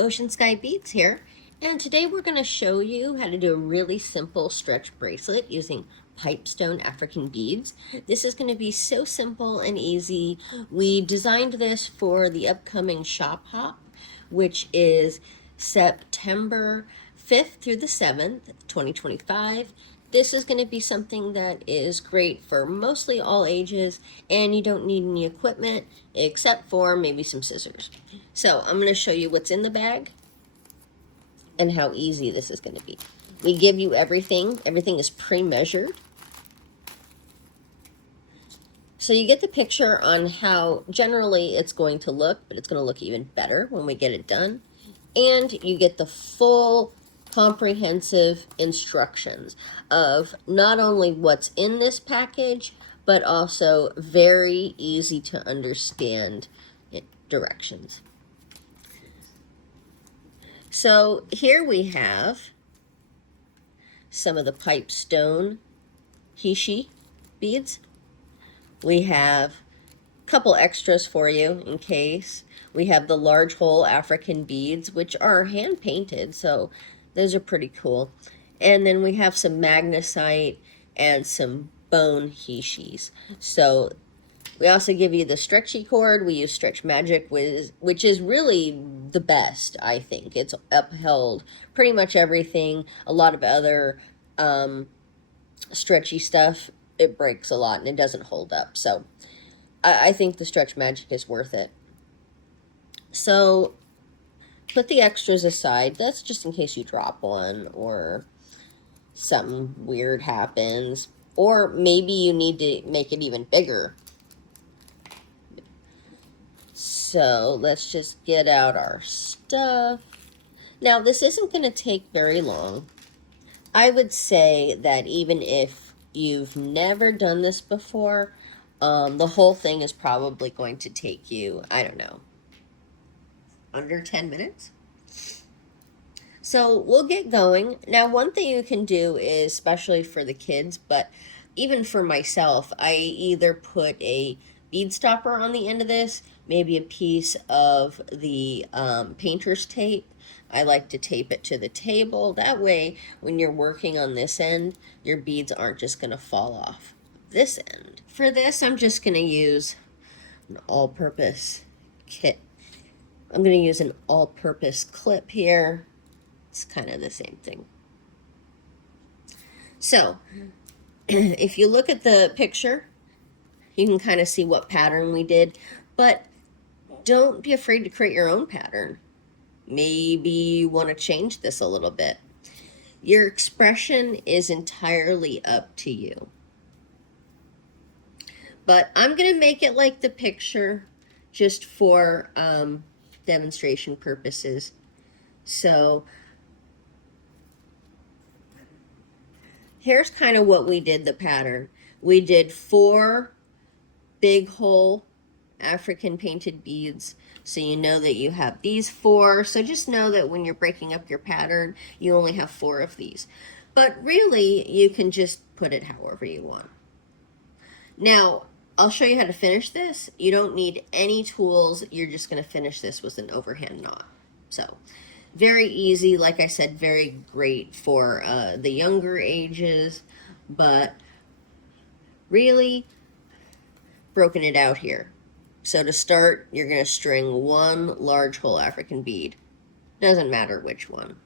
Ocean Sky Beads here, and today we're going to show you how to do a really simple stretch bracelet using Pipestone African beads. This is going to be so simple and easy. We designed this for the upcoming shop hop, which is September 5th through the 7th, 2025. This is going to be something that is great for mostly all ages, and you don't need any equipment except for maybe some scissors. So I'm going to show you what's in the bag and how easy this is going to be. We give you everything. Everything is pre-measured. So you get the picture on how generally it's going to look, but it's going to look even better when we get it done. And you get the full comprehensive instructions of not only what's in this package, but also very easy to understand directions. So here we have some of the Pipestone Hishi beads. We have a couple extras for you in case. We have the large hole African beads, which are hand painted, so those are pretty cool. And then we have some magnesite and some bone hishis. So we also give you the stretchy cord. We use Stretch Magic, which is really the best, I think. It's upheld pretty much everything. A lot of other stretchy stuff, it breaks a lot and it doesn't hold up. So I think the Stretch Magic is worth it. So put the extras aside. That's just in case you drop one or something weird happens. Or maybe you need to make it even bigger. So let's just get out our stuff. Now this isn't going to take very long. I would say that even if you've never done this before, the whole thing is probably going to take you, I don't know, under 10 minutes. So we'll get going. Now, one thing you can do is, especially for the kids, but even for myself, I either put a bead stopper on the end of this, maybe a piece of the painter's tape. I like to tape it to the table. That way, when you're working on this end, your beads aren't just going to fall off this end. For this, I'm just going to use an all-purpose kit. I'm going to use an all-purpose clip here. It's kind of the same thing. So, if you look at the picture, you can kind of see what pattern we did, but don't be afraid to create your own pattern. Maybe you want to change this a little bit. Your expression is entirely up to you. But I'm going to make it like the picture just for demonstration purposes. So here's kind of what we did the pattern. We did 4 big hole African painted beads. So you know that you have these 4. So just know that when you're breaking up your pattern, you only have 4 of these. But really, you can just put it however you want. Now, I'll show you how to finish this. You don't need any tools. You're just going to finish this with an overhand knot. So very easy. Like I said, very great for the younger ages, but really broken it out here. So to start, you're going to string 1 large hole African bead. Doesn't matter which one.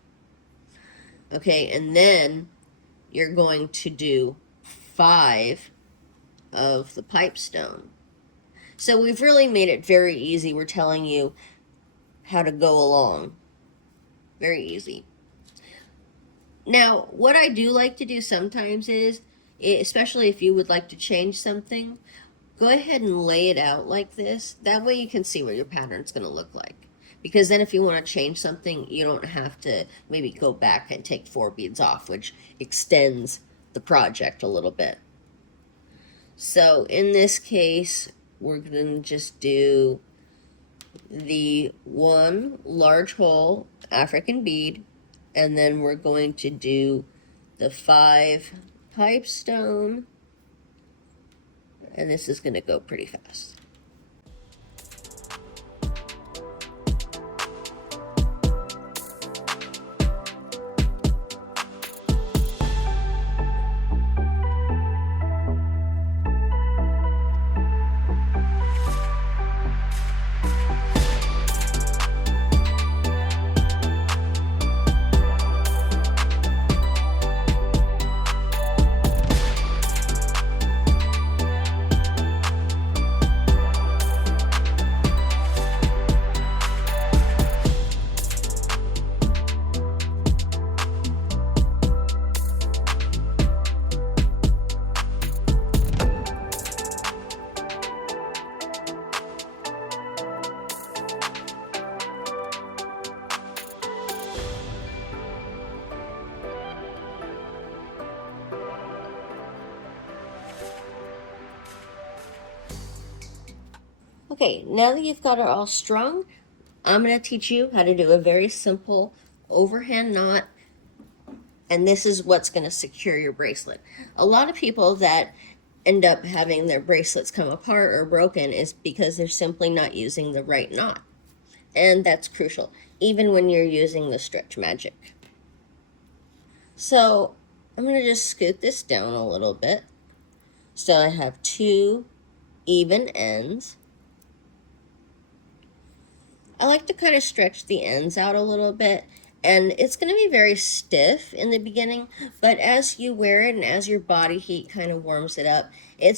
Okay, and then you're going to do 5 of the pipestone. So we've really made it very easy. We're telling you how to go along. Very easy. Now, what I do like to do sometimes is, especially if you would like to change something, go ahead and lay it out like this. That way you can see what your pattern's going to look like. Because then if you want to change something, you don't have to maybe go back and take 4 beads off, which extends the project a little bit. So in this case, we're going to just do the 1 large hole African bead, and then we're going to do the 5 pipestone, and this is going to go pretty fast. Okay, now that you've got it all strung, I'm going to teach you how to do a very simple overhand knot, and this is what's going to secure your bracelet. A lot of people that end up having their bracelets come apart or broken is because they're simply not using the right knot. And that's crucial, even when you're using the stretch magic. So I'm going to just scoot this down a little bit. So I have 2 even ends. I like to kind of stretch the ends out a little bit, and it's going to be very stiff in the beginning, but as you wear it and as your body heat kind of warms it up, and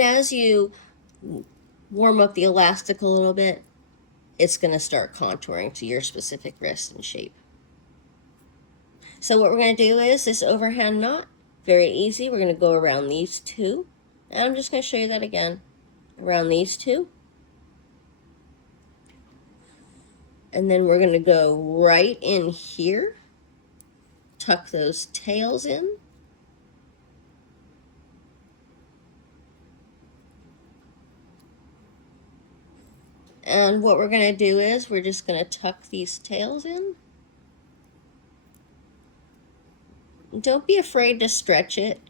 as you warm up the elastic a little bit, it's going to start contouring to your specific wrist and shape. So what we're going to do is this overhand knot, very easy. We're going to go around these 2, and I'm just going to show you that again. Around these 2. And then we're going to go right in here, tuck those tails in. And what we're going to do is we're just going to tuck these tails in. Don't be afraid to stretch it.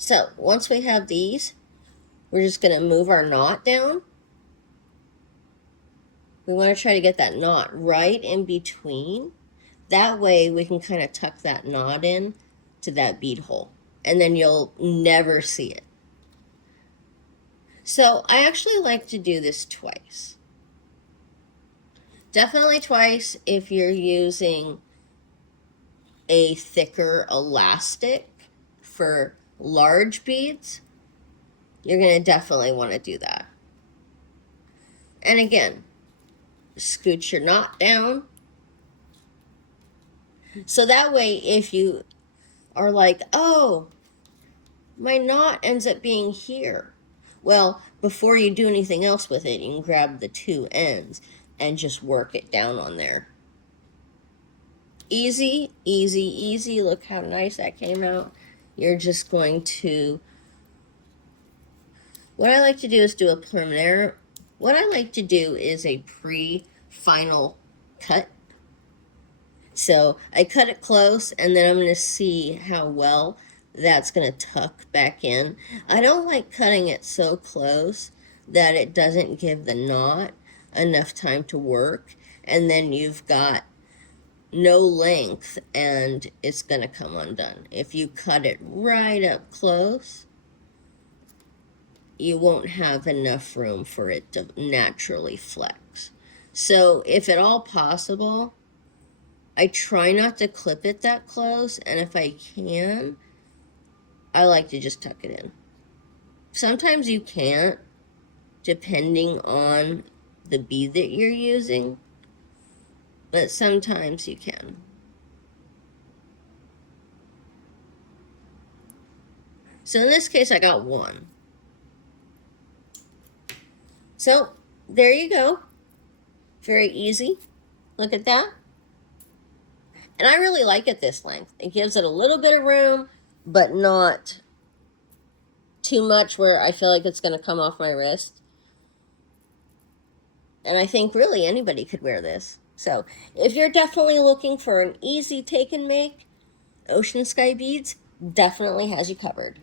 So once we have these, we're just going to move our knot down. We want to try to get that knot right in between. That way we can kind of tuck that knot in to that bead hole, and then you'll never see it. So I actually like to do this twice. Definitely twice if you're using a thicker elastic for large beads. You're going to definitely want to do that. And again, scoot your knot down. So that way, if you are like, oh, my knot ends up being here. Well, before you do anything else with it, you can grab the 2 ends and just work it down on there. Easy, easy, easy. Look how nice that came out. You're just going to, what I like to do is do a preliminary. What I like to do is a pre-final cut. So I cut it close, and then I'm going to see how well that's going to tuck back in. I don't like cutting it so close that it doesn't give the knot enough time to work, and then you've got no length and it's going to come undone. If you cut it right up close, you won't have enough room for it to naturally flex. So if at all possible, I try not to clip it that close, and if I can, I like to just tuck it in. Sometimes you can't, depending on the bead that you're using, but sometimes you can. So in this case, I got 1. So there you go. Very easy. Look at that. And I really like it this length. It gives it a little bit of room, but not too much where I feel like it's going to come off my wrist. And I think really anybody could wear this. So if you're definitely looking for an easy take and make, Ocean Sky Beads definitely has you covered.